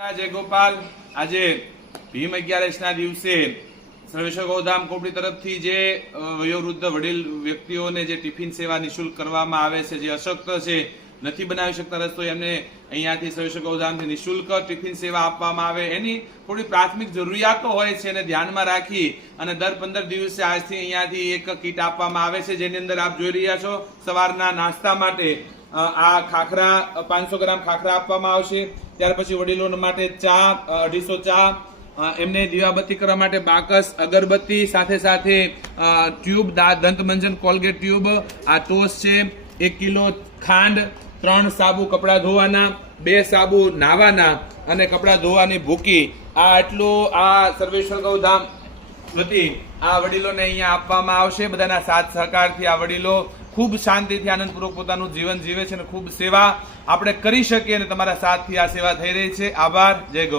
જય ગોપાલ। આજે ભીમ 11ના દિવસે સર્વેશ્વર ગૌધામ કોપડી તરફથી જે વયોવૃદ્ધ વડીલ વ્યક્તિઓને જે ટિફિન સેવા નિઃશુલ્ક કરવામાં આવે છે, જે અશક્ત છે, નથી બનાવી શકતા રસોઈ, એમને અહીંયાથી સર્વેશ્વર ગૌધામથી નિઃશુલ્ક ટિફિન સેવા આપવામાં આવે, એની થોડી પ્રાથમિક જરૂરિયાતો હોય છે એને ધ્યાનમાં રાખી અને દર 15 દિવસે આજથી અહીંયાથી એક કીટ આપવામાં આવે છે, જેની અંદર આપ જોઈ રહ્યા છો સવારના નાસ્તા માટે આ ખાખરા 500 ગ્રામ ખાખરા આપવામાં આવશે। ત્યાર પછી વડીલો માટે ચા 250 ચા, એમને દીવાબત્તી કરવા માટે બાકસ, અગરબત્તી, સાથે સાથે ટ્યુબ, દંતમંજન કોલગેટ ટ્યુબ, આ ટોસ છે, 1 કિલો ખાંડ, 3 સાબુ કપડા ધોવાના, 2 સાબુ નાવાના અને કપડા ધોવાની ભૂકી, આ આટલું આ સર્વેશ્વર ગૌધામ વતી આ વડીલોને અહીંયા આપવામાં આવશે। બધાના સાથ સહકારથી આ વડીલો ખૂબ શાંતિથી આનંદપૂર્વક પોતાનું જીવન જીવે છે અને ખૂબ સેવા આપણે કરી શકીએ અને તમારા સાથથી આ સેવા થઈ રહી છે। આભાર। જય ગૌ।